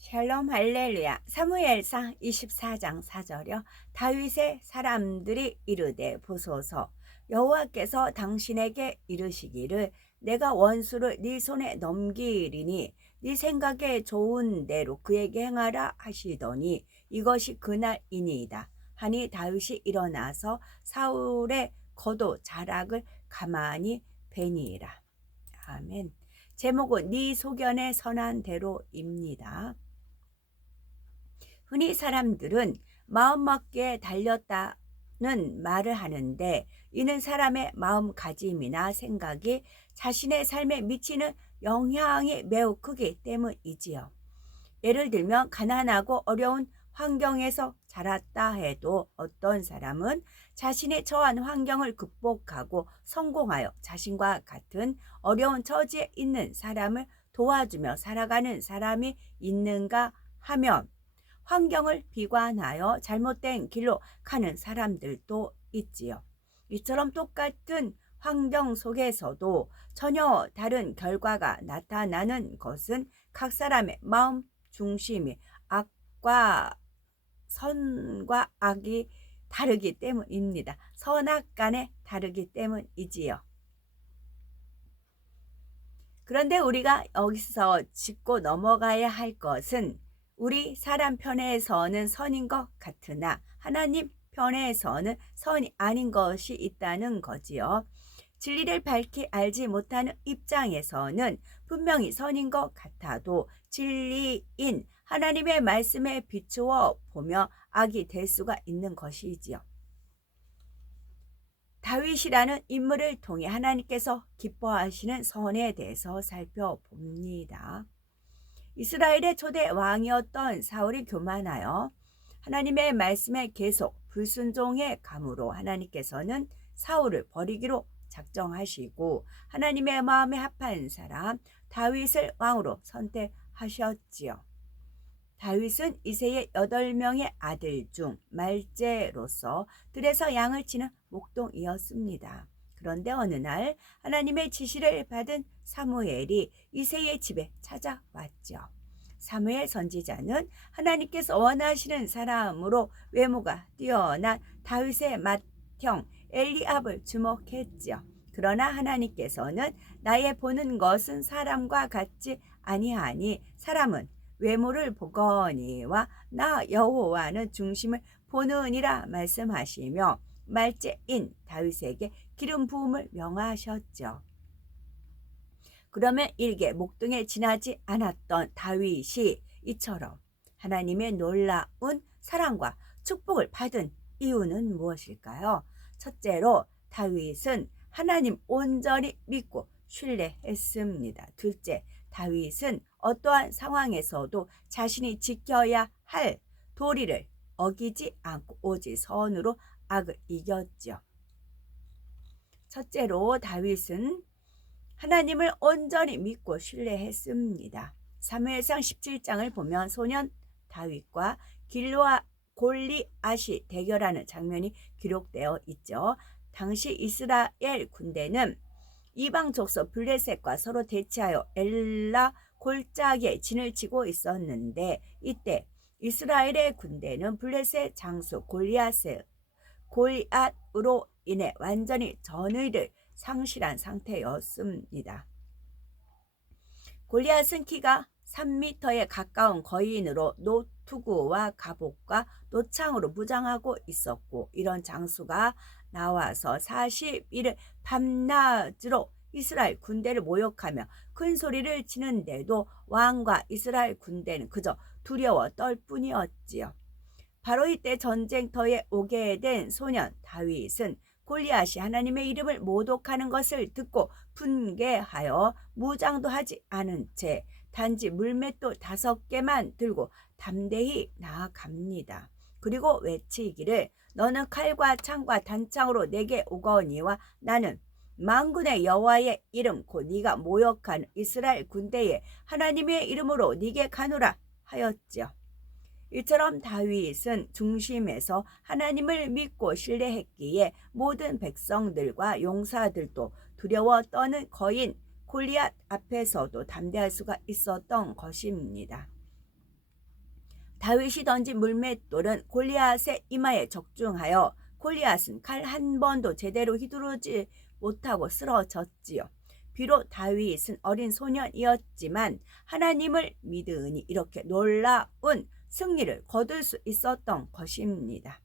샬롬 할렐루야. 사무엘상 24장 4절여 다윗의 사람들이 이르되 보소서 여호와께서 당신에게 이르시기를 내가 원수를 네 손에 넘기리니 네 생각에 좋은 대로 그에게 행하라 하시더니 이것이 그날이니이다 하니 다윗이 일어나서 사울의 거도 자락을 가만히 베니라. 아멘. 제목은 네 소견에 선한 대로입니다. 흔히 사람들은 마음먹기에 달렸다는 말을 하는데 이는 사람의 마음가짐이나 생각이 자신의 삶에 미치는 영향이 매우 크기 때문이지요. 예를 들면 가난하고 어려운 환경에서 자랐다 해도 어떤 사람은 자신이 처한 환경을 극복하고 성공하여 자신과 같은 어려운 처지에 있는 사람을 도와주며 살아가는 사람이 있는가 하면 환경을 비관하여 잘못된 길로 가는 사람들도 있지요. 이처럼 똑같은 환경 속에서도 전혀 다른 결과가 나타나는 것은 각 사람의 마음 중심이 선과 악이 다르기 때문입니다. 선악 간에 다르기 때문이지요. 그런데 우리가 여기서 짚고 넘어가야 할 것은 우리 사람 편에서는 선인 것 같으나 하나님 편에서는 선이 아닌 것이 있다는 거지요. 진리를 밝히 알지 못하는 입장에서는 분명히 선인 것 같아도 진리인 하나님의 말씀에 비추어 보며 악이 될 수가 있는 것이지요. 다윗이라는 인물을 통해 하나님께서 기뻐하시는 선에 대해서 살펴봅니다. 이스라엘의 초대 왕이었던 사울이 교만하여 하나님의 말씀에 계속 불순종해 감으로 하나님께서는 사울을 버리기로 작정하시고 하나님의 마음에 합한 사람 다윗을 왕으로 선택하셨지요. 다윗은 이새의 8명의 아들 중 말째로서 들에서 양을 치는 목동이었습니다. 그런데 어느 날 하나님의 지시를 받은 사무엘이 이새의 집에 찾아왔죠. 사무엘 선지자는 하나님께서 원하시는 사람으로 외모가 뛰어난 다윗의 맏형 엘리압을 주목했죠. 그러나 하나님께서는 나의 보는 것은 사람과 같지 아니하니 사람은 외모를 보거니와 나 여호와는 중심을 보느니라 말씀하시며 말째인 다윗에게 기름 부음을 명하셨죠. 그러면 일개 목동에 지나지 않았던 다윗이 이처럼 하나님의 놀라운 사랑과 축복을 받은 이유는 무엇일까요? 첫째로 다윗은 하나님 온전히 믿고 신뢰했습니다. 둘째, 다윗은 어떠한 상황에서도 자신이 지켜야 할 도리를 어기지 않고 오직 선으로 악을 이겼죠. 첫째로 다윗은 하나님을 온전히 믿고 신뢰했습니다. 사무엘상 17장을 보면 소년 다윗과 길로아 골리앗이 대결하는 장면이 기록되어 있죠. 당시 이스라엘 군대는 이방 족속 블레셋과 서로 대치하여 엘라 골짜기에 진을 치고 있었는데 이때 이스라엘의 군대는 블레셋 장수 골리앗으로 인해 완전히 전의를 상실한 상태였습니다. 골리앗은 키가 3m에 가까운 거인으로 노투구와 갑옷과 노창으로 무장하고 있었고 이런 장수가 나와서 40일을 밤낮으로 이스라엘 군대를 모욕하며 큰 소리를 치는데도 왕과 이스라엘 군대는 그저 두려워 떨 뿐이었지요. 바로 이때 전쟁터에 오게 된 소년 다윗은 골리앗이 하나님의 이름을 모독하는 것을 듣고 분개하여 무장도 하지 않은 채 단지 물맷돌 5개만 들고 담대히 나아갑니다. 그리고 외치기를 너는 칼과 창과 단창으로 내게 오거니와 나는 만군의 여호와의 이름 곧 네가 모욕한 이스라엘 군대에 하나님의 이름으로 네게 가노라 하였죠. 이처럼 다윗은 중심에서 하나님을 믿고 신뢰했기에 모든 백성들과 용사들도 두려워 떠는 거인 골리앗 앞에서도 담대할 수가 있었던 것입니다. 다윗이 던진 물맷돌은 골리앗의 이마에 적중하여 골리앗은 칼 한 번도 제대로 휘두르지 못하고 쓰러졌지요. 비록 다윗은 어린 소년이었지만 하나님을 믿으니 이렇게 놀라운 승리를 거둘 수 있었던 것입니다.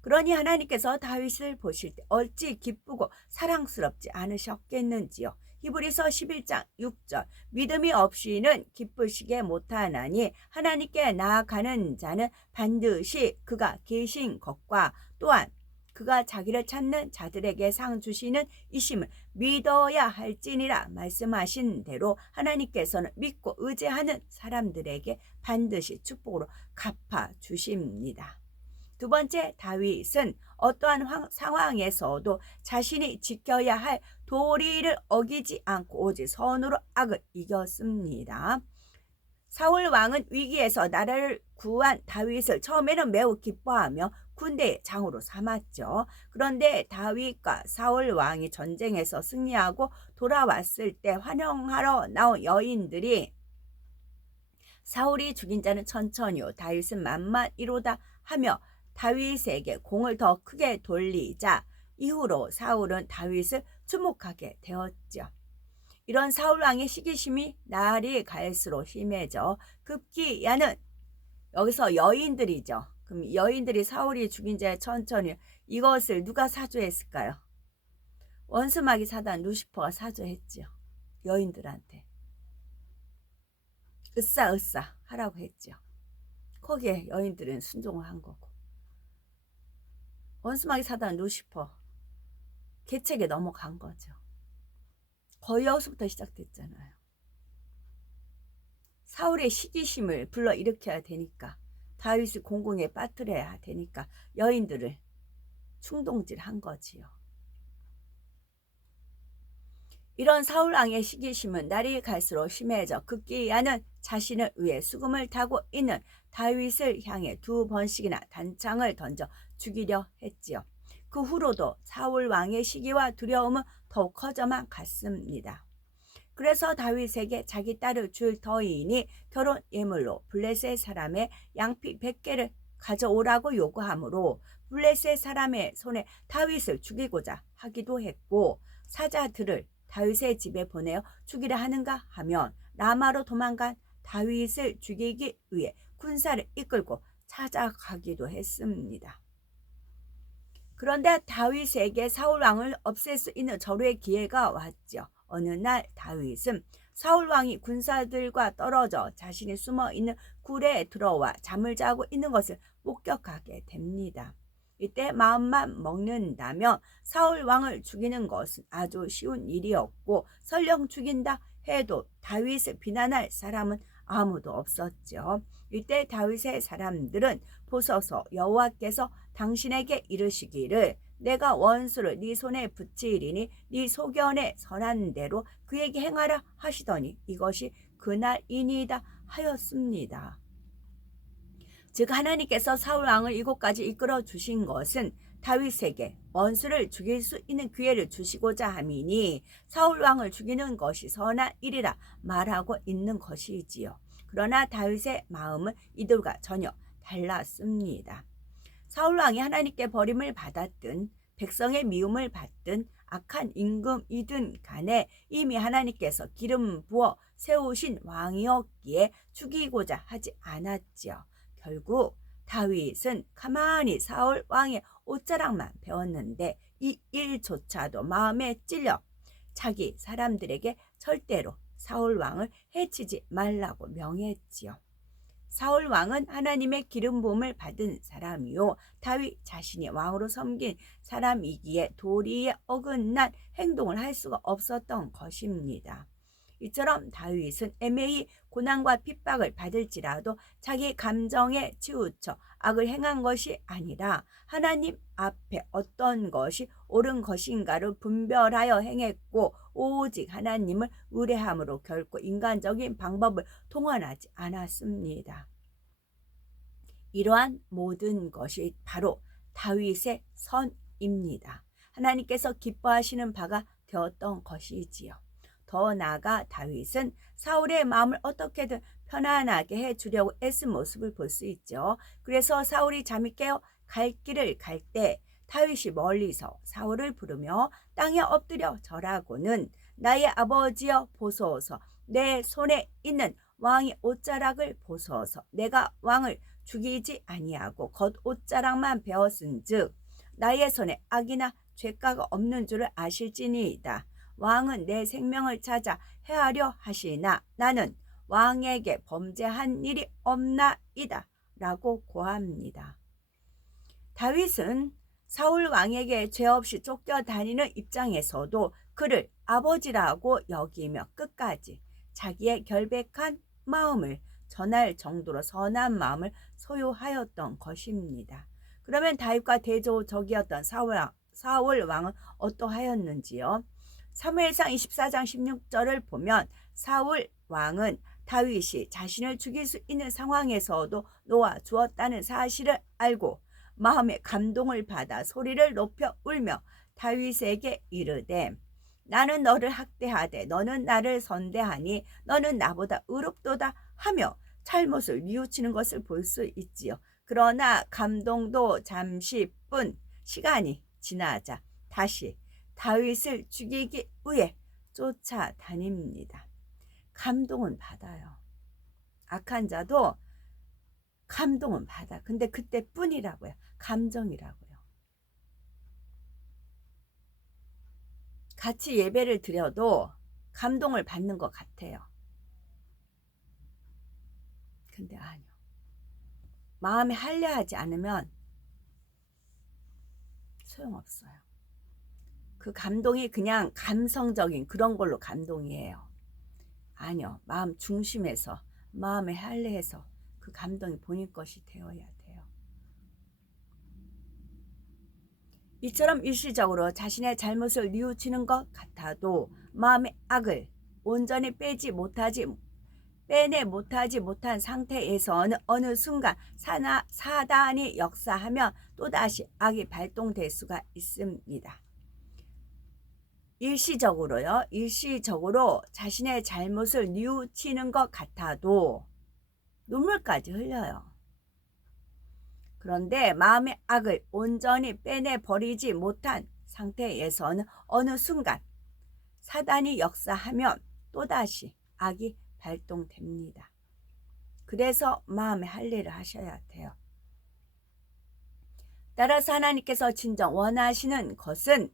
그러니 하나님께서 다윗을 보실 때 어찌 기쁘고 사랑스럽지 않으셨겠는지요. 히브리서 11장 6절 믿음이 없이는 기쁘시게 못하나니 하나님께 나아가는 자는 반드시 그가 계신 것과 또한 그가 자기를 찾는 자들에게 상 주시는 이심을 믿어야 할지니라 말씀하신 대로 하나님께서는 믿고 의지하는 사람들에게 반드시 축복으로 갚아 주십니다. 두 번째, 다윗은 어떠한 상황에서도 자신이 지켜야 할 도리를 어기지 않고 오직 선으로 악을 이겼습니다. 사울 왕은 위기에서 나라를 구한 다윗을 처음에는 매우 기뻐하며 군대의 장으로 삼았죠. 그런데 다윗과 사울 왕이 전쟁에서 승리하고 돌아왔을 때 환영하러 나온 여인들이 사울이 죽인 자는 천천히요 다윗은 만만이로다 하며 다윗에게 공을 더 크게 돌리자 이후로 사울은 다윗을 주목하게 되었죠. 이런 사울 왕의 시기심이 날이 갈수록 심해져 급기야는 여기서 여인들이죠. 그럼 여인들이 사울이 죽인 자의 천천히 이것을 누가 사주했을까요? 원수마귀 사단 루시퍼가 사주했죠. 여인들한테. 으싸 하라고 했죠. 거기에 여인들은 순종을 한 거고. 원수마귀 사단 루시퍼 계책에 넘어간 거죠. 거의 여기서부터 시작됐잖아요. 사울의 시기심을 불러일으켜야 되니까 다윗을 공공에 빠뜨려야 되니까 여인들을 충동질한 거지요. 이런 사울왕의 시기심은 날이 갈수록 심해져 급기야는 자신을 위해 수금을 타고 있는 다윗을 향해 2번씩이나 단창을 던져 죽이려 했지요. 그 후로도 사울왕의 시기와 두려움은 더욱 커져만 갔습니다. 그래서 다윗에게 자기 딸을 줄 터이니 결혼 예물로 블레셋 사람의 양피 100개를 가져오라고 요구하므로 블레셋 사람의 손에 다윗을 죽이고자 하기도 했고 사자들을 다윗의 집에 보내어 죽이려 하는가 하면 라마로 도망간 다윗을 죽이기 위해 군사를 이끌고 찾아가기도 했습니다. 그런데 다윗에게 사울왕을 없앨 수 있는 절호의 기회가 왔죠. 어느 날 다윗은 사울왕이 군사들과 떨어져 자신이 숨어있는 굴에 들어와 잠을 자고 있는 것을 목격하게 됩니다. 이때 마음만 먹는다면 사울왕을 죽이는 것은 아주 쉬운 일이었고 설령 죽인다 해도 다윗을 비난할 사람은 아무도 없었죠. 이때 다윗의 사람들은 보소서 여호와께서 당신에게 이르시기를 내가 원수를 네 손에 붙이리니 네 소견에 선한 대로 그에게 행하라 하시더니 이것이 그날이니이다 하였습니다. 즉 하나님께서 사울왕을 이곳까지 이끌어 주신 것은 다윗에게 원수를 죽일 수 있는 기회를 주시고자 함이니 사울왕을 죽이는 것이 선한 일이라 말하고 있는 것이지요. 그러나 다윗의 마음은 이들과 전혀 달랐습니다. 사울왕이 하나님께 버림을 받았든 백성의 미움을 받든 악한 임금이든 간에 이미 하나님께서 기름 부어 세우신 왕이었기에 죽이고자 하지 않았지요. 결국 다윗은 가만히 사울 왕의 옷자락만 배웠는데 이 일조차도 마음에 찔려 자기 사람들에게 절대로 사울 왕을 해치지 말라고 명했지요. 사울 왕은 하나님의 기름 부음을 받은 사람이요 다윗 자신이 왕으로 섬긴 사람이기에 도리에 어긋난 행동을 할 수가 없었던 것입니다. 이처럼 다윗은 애매히 고난과 핍박을 받을지라도 자기 감정에 치우쳐 악을 행한 것이 아니라 하나님 앞에 어떤 것이 옳은 것인가를 분별하여 행했고 오직 하나님을 의뢰함으로 결코 인간적인 방법을 동원하지 않았습니다. 이러한 모든 것이 바로 다윗의 선입니다. 하나님께서 기뻐하시는 바가 되었던 것이지요. 더 나아가 다윗은 사울의 마음을 어떻게든 편안하게 해주려고 애쓴 모습을 볼 수 있죠. 그래서 사울이 잠이 깨어 갈 길을 갈 때 다윗이 멀리서 사울을 부르며 땅에 엎드려 절하고는 나의 아버지여 보소서, 내 손에 있는 왕의 옷자락을 보소서. 내가 왕을 죽이지 아니하고 겉 옷자락만 베었은즉 나의 손에 악이나 죄가가 없는 줄을 아실지니이다. 왕은 내 생명을 찾아 해하려 하시나 나는 왕에게 범죄한 일이 없나이다 라고 고합니다. 다윗은 사울 왕에게 죄 없이 쫓겨다니는 입장에서도 그를 아버지라고 여기며 끝까지 자기의 결백한 마음을 전할 정도로 선한 마음을 소유하였던 것입니다. 그러면 다윗과 대조적이었던 사울 왕은 어떠하였는지요? 사무엘상 24장 16절을 보면 사울 왕은 다윗이 자신을 죽일 수 있는 상황에서도 놓아주었다는 사실을 알고 마음의 감동을 받아 소리를 높여 울며 다윗에게 이르되 나는 너를 학대하되 너는 나를 선대하니 너는 나보다 의롭도다 하며 잘못을 뉘우치는 것을 볼 수 있지요. 그러나 감동도 잠시뿐 시간이 지나자 다시 다윗을 죽이기 위해 쫓아다닙니다. 감동은 받아요. 악한 자도 감동은 받아. 근데 그때뿐이라고요. 감정이라고요. 같이 예배를 드려도 감동을 받는 것 같아요. 근데 아니요. 마음에 할례하지 않으면 소용없어요. 그 감동이 그냥 감성적인 그런 걸로 감동이에요. 아니요. 마음 중심에서 마음에 할례해서 그 감동이 본인 것이 되어야 돼요. 이처럼 일시적으로 자신의 잘못을 뉘우치는 것 같아도 마음의 악을 온전히 빼내 못하지 못한 상태에서는 어느 순간 사단이 역사하면 또다시 악이 발동될 수가 있습니다. 일시적으로 자신의 잘못을 뉘우치는 것 같아도 눈물까지 흘려요. 그런데 마음의 악을 온전히 빼내버리지 못한 상태에서는 어느 순간 사단이 역사하면 또다시 악이 발동됩니다. 그래서 마음의 할례를 하셔야 돼요. 따라서 하나님께서 진정 원하시는 것은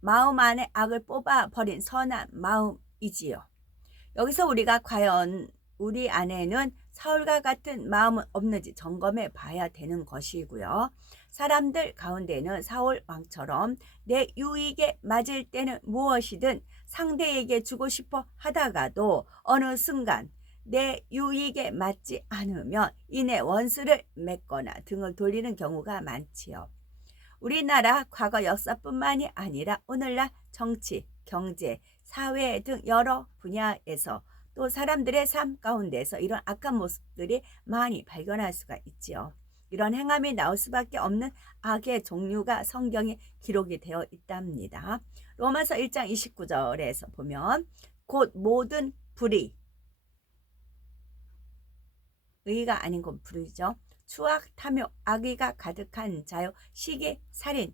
마음 안에 악을 뽑아버린 선한 마음이지요. 여기서 우리가 과연 우리 안에는 사울과 같은 마음은 없는지 점검해 봐야 되는 것이고요. 사람들 가운데는 사울 왕처럼 내 유익에 맞을 때는 무엇이든 상대에게 주고 싶어 하다가도 어느 순간 내 유익에 맞지 않으면 이내 원수를 맺거나 등을 돌리는 경우가 많지요. 우리나라 과거 역사뿐만이 아니라 오늘날 정치, 경제, 사회 등 여러 분야에서 또 사람들의 삶 가운데서 이런 악한 모습들이 많이 발견할 수가 있지요. 이런 행함이 나올 수밖에 없는 악의 종류가 성경에 기록이 되어 있답니다. 로마서 1장 29절에서 보면 곧 모든 불의, 의가 아닌 건 불의죠. 추악, 탐욕, 악의가 가득한 자요, 시기, 살인,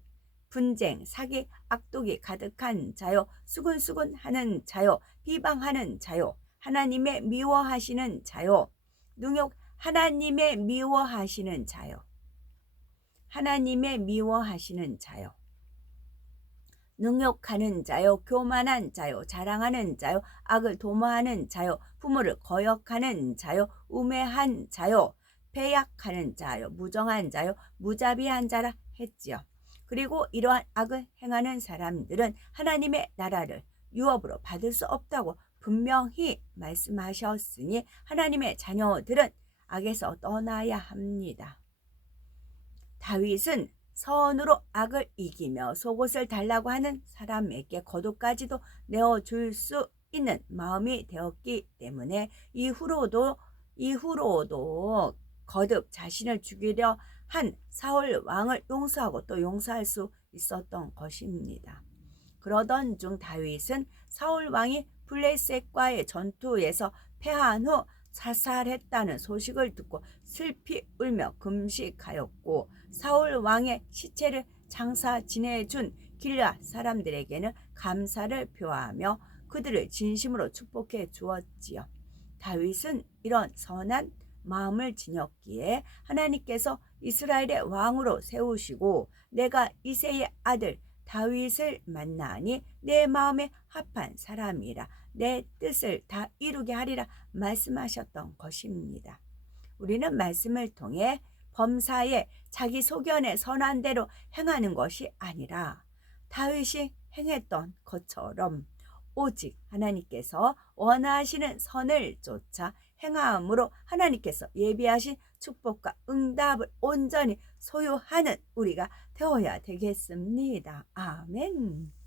분쟁, 사기, 악독이 가득한 자요, 수군수군하는 자요, 비방하는 자요, 하나님의 미워하시는 자요, 하나님의 미워하시는 자요, 하나님의 미워하시는 자요, 능욕하는 자요, 교만한 자요, 자랑하는 자요, 악을 도모하는 자요, 부모를 거역하는 자요, 우매한 자요, 배약하는 자요, 무정한 자요, 무자비한 자라 했지요. 그리고 이러한 악을 행하는 사람들은 하나님의 나라를 유업으로 받을 수 없다고 분명히 말씀하셨으니 하나님의 자녀들은 악에서 떠나야 합니다. 다윗은 선으로 악을 이기며 속옷을 달라고 하는 사람에게 겉옷까지도 내어줄 수 있는 마음이 되었기 때문에 이후로도 거듭 자신을 죽이려 한 사울 왕을 용서하고 또 용서할 수 있었던 것입니다. 그러던 중 다윗은 사울 왕이 블레셋과의 전투에서 패한 후 사살했다는 소식을 듣고 슬피 울며 금식하였고 사울 왕의 시체를 장사 지내준 길앗 사람들에게는 감사를 표하며 그들을 진심으로 축복해 주었지요. 다윗은 이런 선한 마음을 지녔기에 하나님께서 이스라엘의 왕으로 세우시고 내가 이새의 아들 다윗을 만나니 내 마음에 합한 사람이라 내 뜻을 다 이루게 하리라 말씀하셨던 것입니다. 우리는 말씀을 통해 범사에 자기 소견에 선한 대로 행하는 것이 아니라 다윗이 행했던 것처럼 오직 하나님께서 원하시는 선을 쫓아 행함으로 하나님께서 예비하신 축복과 응답을 온전히 소유하는 우리가 되어야 되겠습니다. 아멘.